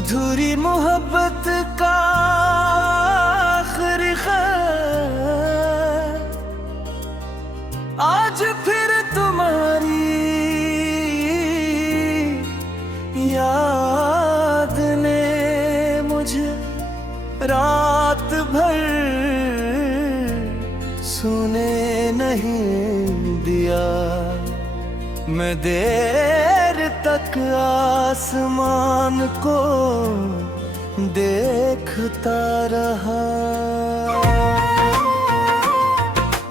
अधूरी मोहब्बत का आखिरी खत आज फिर तुम्हारी याद ने मुझे रात भर सोने नहीं दिया। मैं देर तक आसमान को देखता रहा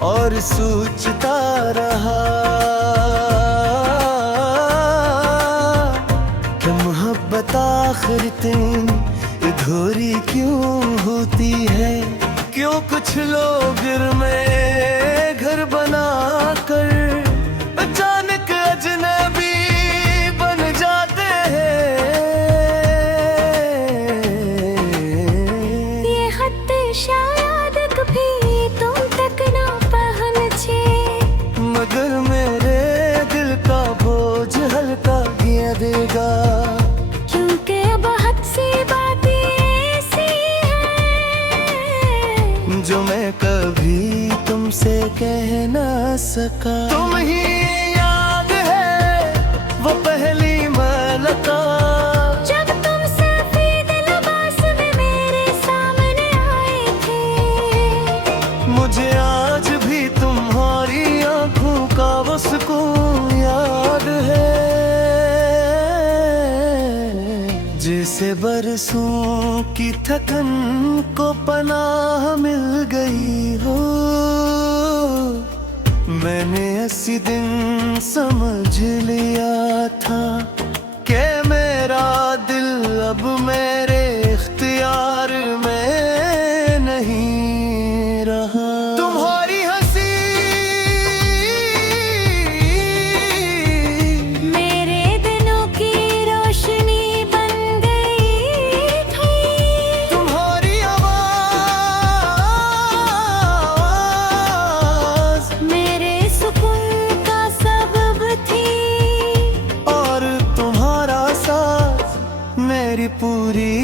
और सोचता रहा कि मोहब्बत आखिर दिन अधूरी क्यों होती है। क्यों कुछ लोग में घर बना कर अचानक अजनबी बन जाते हैं। ये खत शायद कभी तुम तक ना पहुंचे, मगर मेरे दिल का बोझ हल्का किया देगा। क्योंकि बहुत सी बातें ऐसी हैं जो मैं कभी तुमसे कह ना सका। तुम ही याद है वो पहली मुलाकात जब तुम सफेद लिबास में मेरे सामने आए थे। मुझे आज भी तुम्हारी आंखों का वो सुकून याद है। जैसे बरसों की थकन को पनाह मिल गई हो। मैंने ऐसी दिन समझ लिया था कि मेरा दिल अब मेरे इख्तियार में नहीं रहा। तुम्हारी हंसी मेरे दिनों की रोशनी बन गई थी। तुम्हारी आवाज मेरे सुकून का सबब थी। और तुम्हारा साथ मेरी पूरी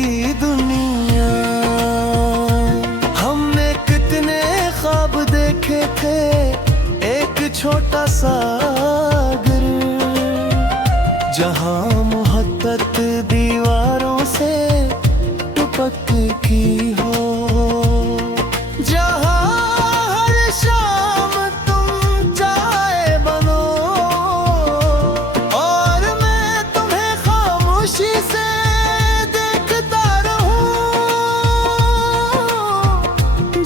दुनिया। हमने कितने ख्वाब देखे थे, एक छोटा सा घर जहां मोहब्बत दीवारों से टपक की हो। जहां हर शाम तुम चाय बनो और मैं तुम्हें खामोशी से देखता रहूं।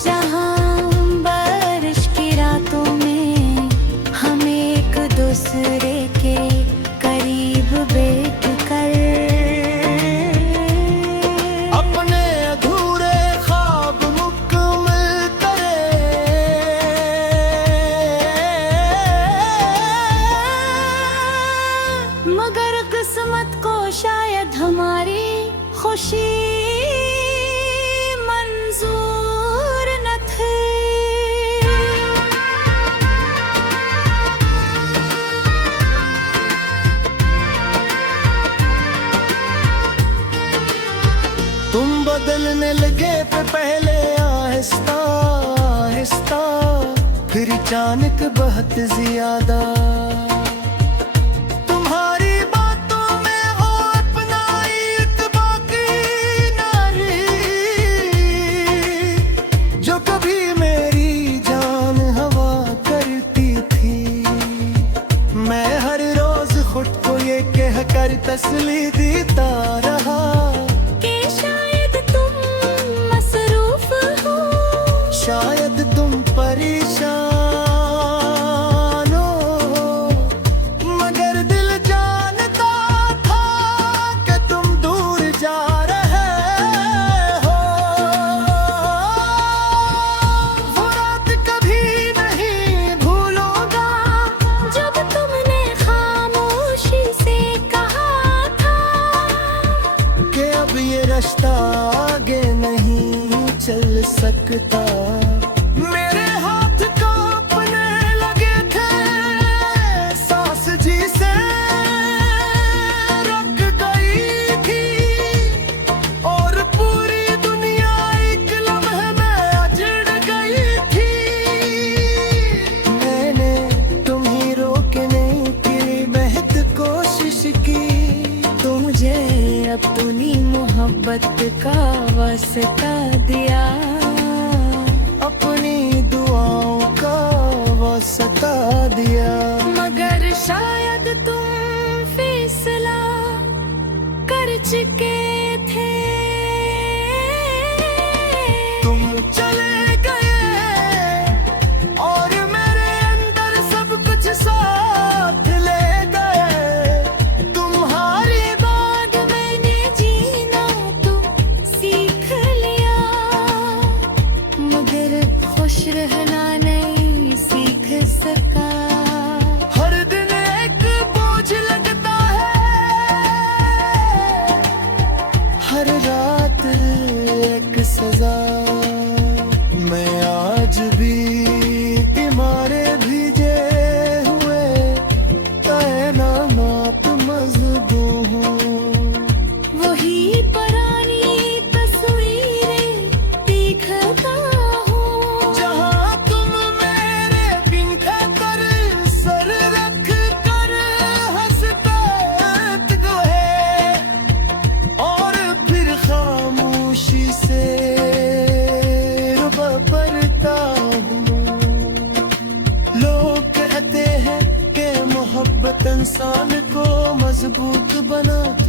जहाँ बारिश की रातों में हम एक दूसरे के करीब बैठ कर अपने अधूरे ख्वाब मुकम्मल करें। मगर किस्मत को शायद हमारी खुशी मंजूर न थी। तुम बदलने लगे थे पहले आहिस्ता आहिस्ता, फिर अचानक बहुत ज्यादा। तुम्हारी बातों में वो अपनाई इत्तेफाकी नारी जो कभी मेरी जान हवा करती थी। मैं हर रोज खुद को ये कह कर तसल्ली देता रहा कि शायद तुम मसरूफ हो, शायद तुम परेशान हो। मगर दिल जानता था कि तुम दूर जा रहे हो। वो रात कभी नहीं भूलूंगा जब तुमने खामोशी से कहा था कि अब ये रास्ता आगे नहीं चल सकता। मेरे हाथ कांपने लगे थे, सांस जी से रुक गई थी। सोच के थे तुम चले गए और मेरे अंदर सब कुछ साथ ले गए। तुम्हारे बाद मैंने जीना तो सीख लिया, मगर खुश रहना नहीं सीख सका। हर दिन एक बोझ लगता है, हर रात एक सजा। मैं आज भी तुम्हारे भीजे हुए तैनात मजदूर हूँ। वही पुरानी तस्वीरें देखता हूँ, जहाँ तुम मेरे पिंठे पर सर रख कर हंसते गए और फिर खामोशी से रुबा पड़ता हूँ। लोग कहते हैं कि मोहब्बत इंसान को मजबूत बनाती